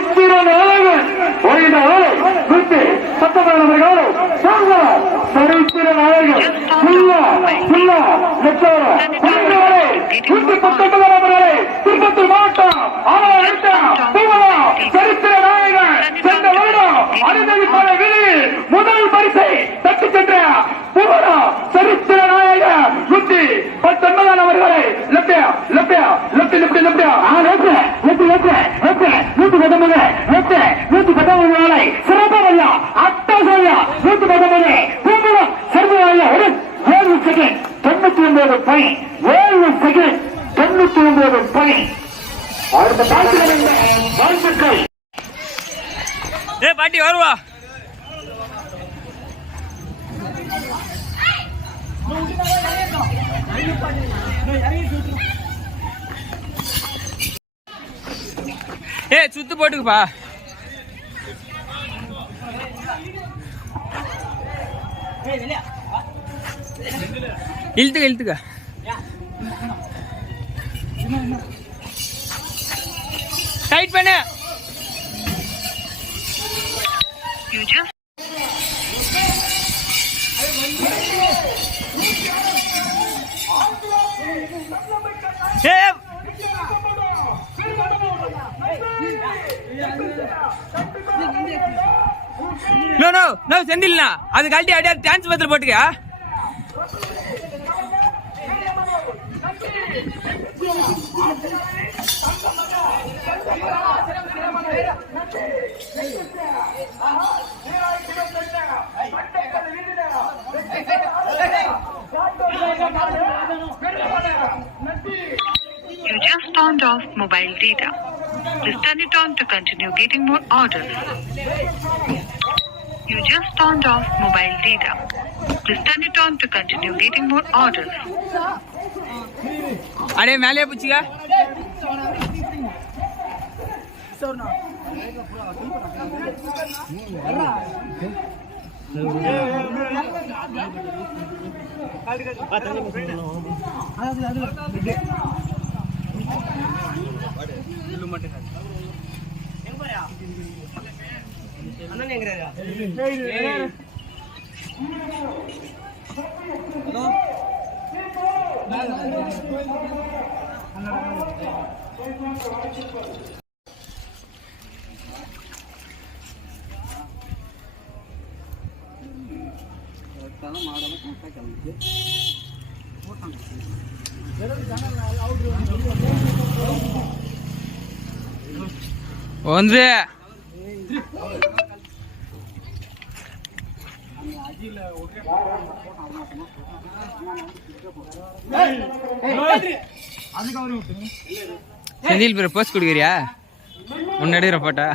சரித்திர நாயகன் சரித்திர நாயகன் திருப்பத்தூர் மாவட்டம் சரித்திர நாயகன் சென்ற வருடம் அனுமதிப்பாளர் வெளியில் முதல் பரிசை தட்டி சென்ற சரித்திர நாயகன் 119 அவர்களை சிறப்பாக அட்டாசையா 119 பூங்குளம் சர்வவாயா 7 செகண்ட் 99 பாயிண்ட் 7 செகண்ட் 99 பாயிண்ட். அடுத்த வாழ்த்துக்கள். பாட்டி வருவா. சுத்து போட்டுக்குப்பா. இழுத்துக்க டைட் பண்ணு. நோ செந்தில்னா அது கழட்டி அப்படியே டான்ஸ் பத்திர போட்டுக்க. You just turned off mobile data. Please turn it on to continue getting more orders. You just turned off mobile data. Please turn it on to continue getting more orders. अरे மேலே புச்சிங்க. ஒன்று செந்தில் பேர் post கொடுக்குறியா? முன்னாடி போட்டா